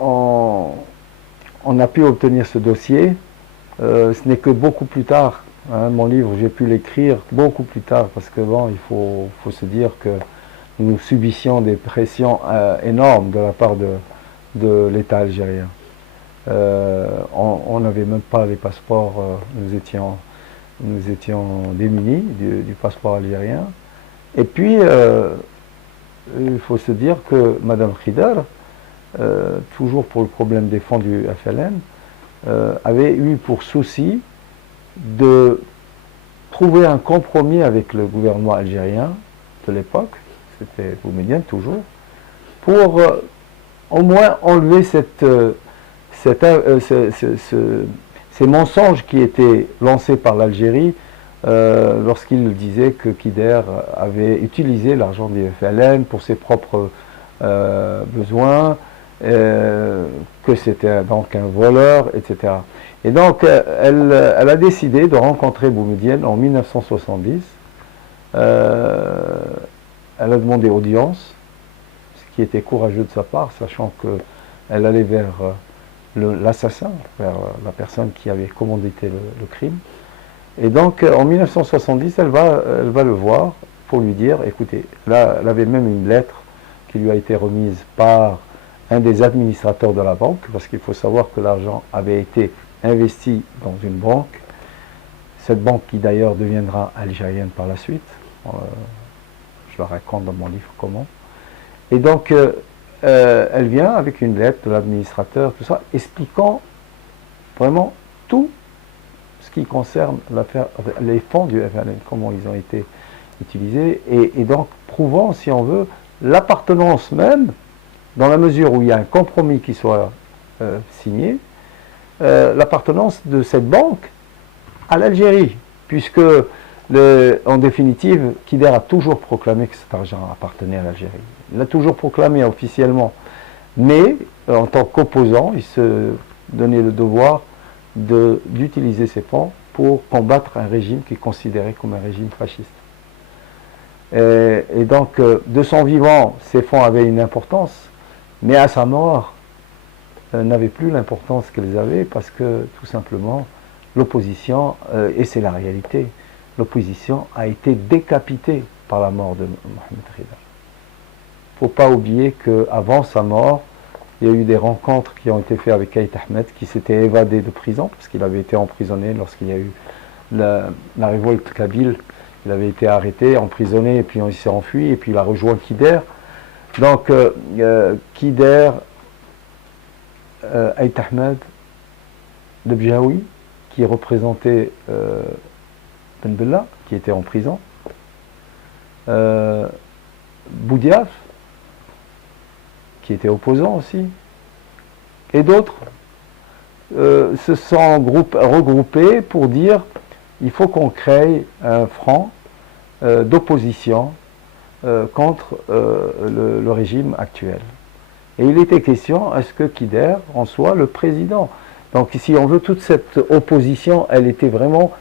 On a pu obtenir ce dossier. Ce n'est que beaucoup plus tard. Hein, mon livre, j'ai pu l'écrire beaucoup plus tard parce que bon, il faut se dire que nous subissions des pressions énormes de la part de l'État algérien. On n'avait même pas les passeports, nous étions démunis du passeport algérien. Et puis, il faut se dire que Mme Khidr, toujours pour le problème des fonds du FLN, avait eu pour souci de trouver un compromis avec le gouvernement algérien de l'époque, c'était Boumedienne toujours, pour au moins enlever ces mensonges qui étaient lancés par l'Algérie lorsqu'il disait que Kider avait utilisé l'argent du FLN pour ses propres besoins, que c'était donc un voleur, etc. Et donc elle a décidé de rencontrer Boumedienne en 1970. Elle a demandé audience, ce qui était courageux de sa part, sachant qu'elle allait vers l'assassin, vers la personne qui avait commandité le crime. Et donc en 1970, elle va le voir pour lui dire, écoutez, là elle avait même une lettre qui lui a été remise par un des administrateurs de la banque, parce qu'il faut savoir que l'argent avait été investi dans une banque, cette banque qui d'ailleurs deviendra algérienne par la suite, je le raconte dans mon livre comment. Et donc elle vient avec une lettre de l'administrateur, tout ça, expliquant vraiment tout ce qui concerne l'affaire, les fonds du FLN, comment ils ont été utilisés, et donc prouvant, si on veut, l'appartenance même, dans la mesure où il y a un compromis qui soit signé, l'appartenance de cette banque à l'Algérie, puisque en définitive, Kider a toujours proclamé que cet argent appartenait à l'Algérie. Il l'a toujours proclamé officiellement, mais en tant qu'opposant, il se donnait le devoir d'utiliser ces fonds pour combattre un régime qui est considéré comme un régime fasciste. Et donc, de son vivant, ces fonds avaient une importance, mais à sa mort, n'avaient plus l'importance qu'elles avaient parce que, tout simplement, l'opposition, et c'est la réalité, l'opposition a été décapitée par la mort de Mohamed Rida. Il ne faut pas oublier qu'avant sa mort, il y a eu des rencontres qui ont été faites avec Aït Ahmed, qui s'était évadé de prison, parce qu'il avait été emprisonné lorsqu'il y a eu la révolte kabyle. Il avait été arrêté, emprisonné, et puis il s'est enfui, et puis il a rejoint Kider. Donc, Kider, Aït Ahmed, le Bjaoui, qui représentait Ben Bella, qui était en prison, Boudiaf, qui était opposant aussi, et d'autres se sont regroupés pour dire il faut qu'on crée un front d'opposition contre le régime actuel. Et il était question, est-ce que Kider en soit le président? Donc si on veut, toute cette opposition, elle était vraiment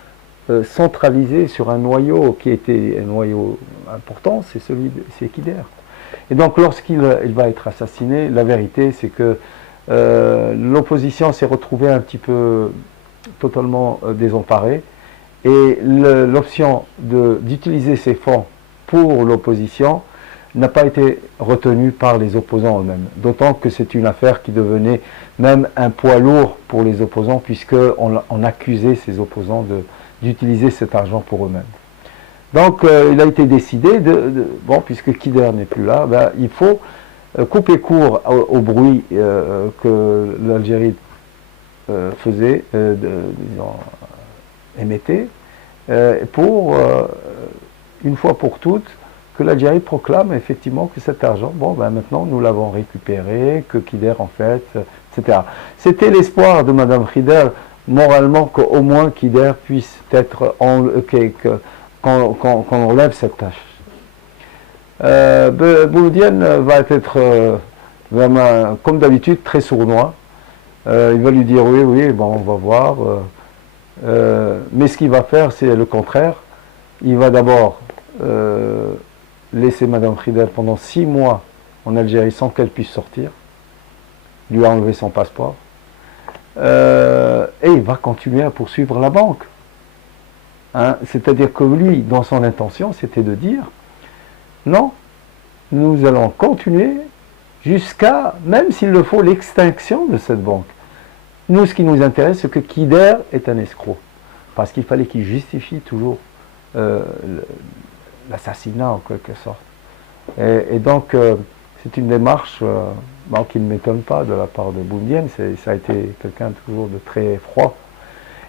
centralisée sur un noyau qui était un noyau important, c'est Kider. Et donc lorsqu'il va être assassiné, la vérité c'est que l'opposition s'est retrouvée un petit peu totalement désemparée, et l'option d'utiliser ces fonds pour l'opposition n'a pas été retenue par les opposants eux-mêmes. D'autant que c'est une affaire qui devenait même un poids lourd pour les opposants, puisqu'on accusait ces opposants d'utiliser cet argent pour eux-mêmes. Donc il a été décidé, bon, puisque Kider n'est plus là, ben, il faut couper court au bruit que l'Algérie faisait, disons, émettait, pour, une fois pour toutes, que l'Algérie proclame effectivement que cet argent, bon, ben maintenant nous l'avons récupéré, que Kider en fait, etc. C'était l'espoir de Mme Khidr, moralement, qu'au moins Kider puisse être, qu'on enlève cette tâche. Boumedienne va être vraiment, comme d'habitude, très sournois. Il va lui dire oui, oui, bon, on va voir. Mais ce qu'il va faire, c'est le contraire. Il va d'abord laisser Mme Khidr pendant 6 mois en Algérie sans qu'elle puisse sortir. lui a enlevé son passeport. Et il va continuer à poursuivre la banque. Hein, c'est-à-dire que lui, dans son intention, c'était de dire, non, nous allons continuer jusqu'à, même s'il le faut, l'extinction de cette banque. Nous, ce qui nous intéresse, c'est que Kider est un escroc. Parce qu'il fallait qu'il justifie toujours l'assassinat, en quelque sorte. Et donc, c'est une démarche qui ne m'étonne pas de la part de Boumedienne. Ça a été quelqu'un toujours de très froid.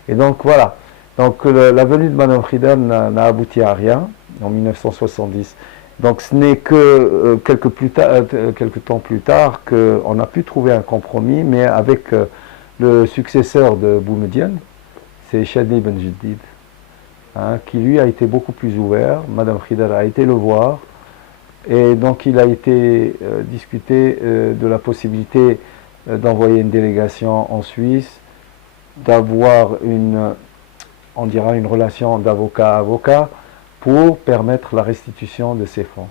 Et donc, voilà. Donc, la venue de Mme Frida n'a abouti à rien en 1970. Donc, ce n'est que quelques temps plus tard qu'on a pu trouver un compromis, mais avec le successeur de Boumedienne, c'est Chadli Benjedid, hein, qui lui a été beaucoup plus ouvert. Mme Frida a été le voir, et donc il a été discuté de la possibilité d'envoyer une délégation en Suisse, d'avoir une relation d'avocat à avocat pour permettre la restitution de ces fonds.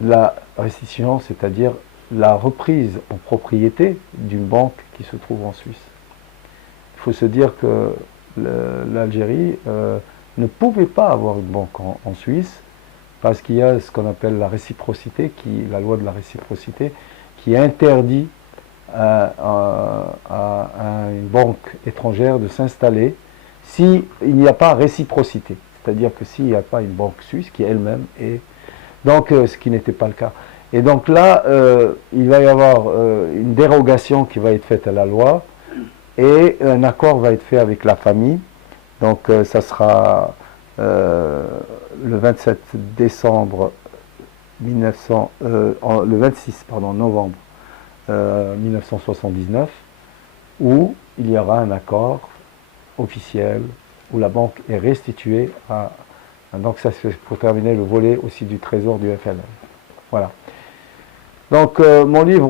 La restitution, c'est-à-dire la reprise en propriété d'une banque qui se trouve en Suisse. Il faut se dire que l'Algérie ne pouvait pas avoir une banque en Suisse parce qu'il y a ce qu'on appelle la réciprocité, la loi de la réciprocité, qui interdit à une banque étrangère de s'installer s'il n'y a pas réciprocité. C'est-à-dire que s'il n'y a pas une banque suisse qui elle-même est... Donc, ce qui n'était pas le cas. Et donc là, il va y avoir une dérogation qui va être faite à la loi et un accord va être fait avec la famille. Donc, ça sera le 27 décembre le 26 novembre 1979, où il y aura un accord officiel, où la banque est restituée à... Donc ça c'est pour terminer le volet aussi du trésor du FLN. Voilà. Donc mon livre...